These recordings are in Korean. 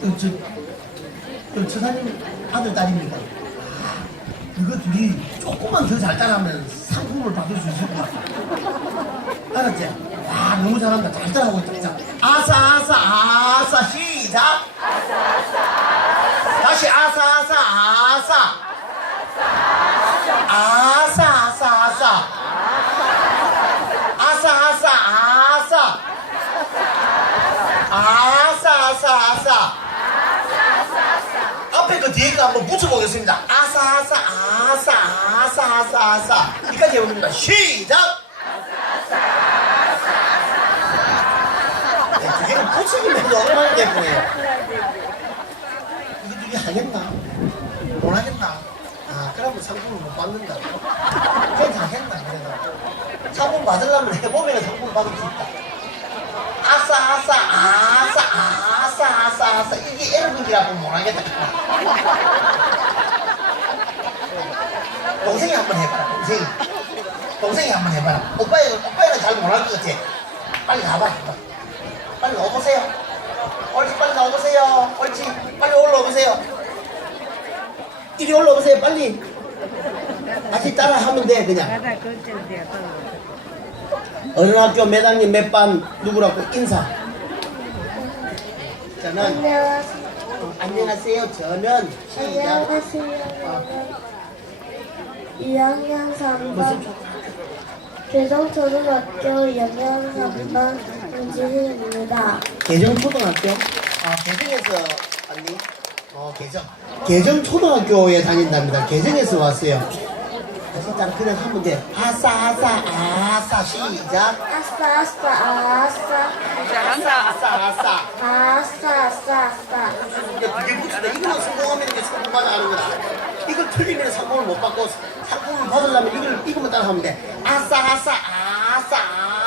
그, 저, 그 처사님 아들 딸입니까? 아, 이거 둘이 조금만 더 잘 따라하면 상품을 받을 수 있을 것 같아. 알았지? 와, 너무 잘한다. 잘 따라하고 있다. 자, 아싸, 아싸, 아싸, 시작! 다시 아싸, 아싸, 아싸! 아싸, 아싸, 아싸! 아싸, 아싸, 아싸! 아싸, 아싸, 아싸! 앞에 그 뒤에 거 한번 붙여보겠습니다. 아싸, 아싸, 아싸, 아싸, 아싸, 아싸. 여기까지 해봅니다. 시작! 개는 붙이기만 해도 얼마나 예쁘네요. 이거 두개 하겠나? 못 하겠나? 아, 그러면 상품을 못 받는다. 괜찮겠나, 그래도. 상품 받으려면 해보면 상품 받을 수 있다. 아싸, 아싸, 아싸, 아싸, 아싸, 아싸. 이게 에러분이라고 못 하겠다. 동생이 한번 해봐라, 동생이. 동생이 한번 해봐라. 오빠는, 오빠는 잘 못할 것 같아. 빨리 가봐. 빨리 나와보세요. 옳지, 빨리 나와보세요. 옳지, 빨리 올라오세요. 이리 올라오세요, 빨리. 같이 따라 하면 돼, 그냥. 어느 학교 몇 학년 몇반 누구라고 인사. 저는 안녕하세요. 안녕하세요. 저는 시작. 안녕하세요. 2학년 무슨 3반 개성초등학교 2학년 3반 김지훈입니다. 개정 초등학교? 아 개정에서 아니? 어 개정. 개정 초등학교에 다닌답니다. 개정에서 왔어요. 일단 그냥 하면 돼. 아싸 아싸 아싸 시작. 아싸 아싸 아싸 잘한다. 아싸 아싸. 아싸 아싸 아싸 이제 그게 붙인다. 이거만 성공하면 이제 상품 받아가는 거다. 이걸 틀리면 상품을 못 받고 상품을 받으려면 이걸 이거만 따라하면 돼. 아싸 아싸 아싸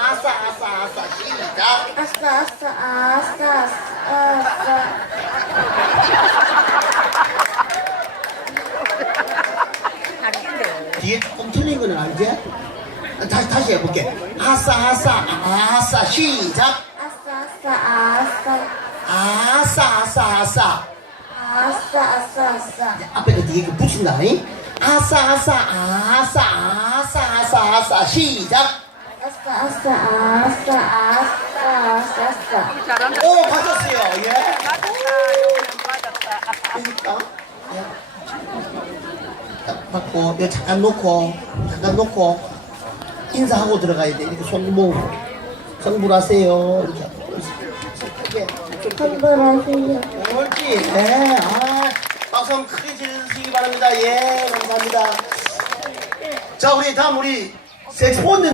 아싸 아싸 아싸 시작. 아싸 아싸 아싸 아싸 잘한대. 뒤에 조금 틀린 거는 알지? 아, 다시 다시 해볼게. 아싸 아싸 아싸 시작. 아싸 아싸 아싸 아싸 아싸 아싸. 아싸 아싸 아싸 앞에 그 뒤에 그 붙인다. 이 아싸 아싸 아싸 아싸 아싸 아싸 시작. 아싸 아싸 아싸 아싸 아싸 아싸 잘한다. 오 맞았어요. 예. 맞았다. 요거는 맞았다. 그러니까 예. 딱 받고 이거 잠깐 놓고 잠깐 놓고 인사하고 들어가야 돼. 이렇게 손 모으고 성불하세요. 이렇게 이렇게 좀 크게. 환불하세요. 옳지. 네. 아, 박수 한번 크게 쳐주시기 바랍니다. 예, 감사합니다. 자, 우리 다음 우리 섹스폰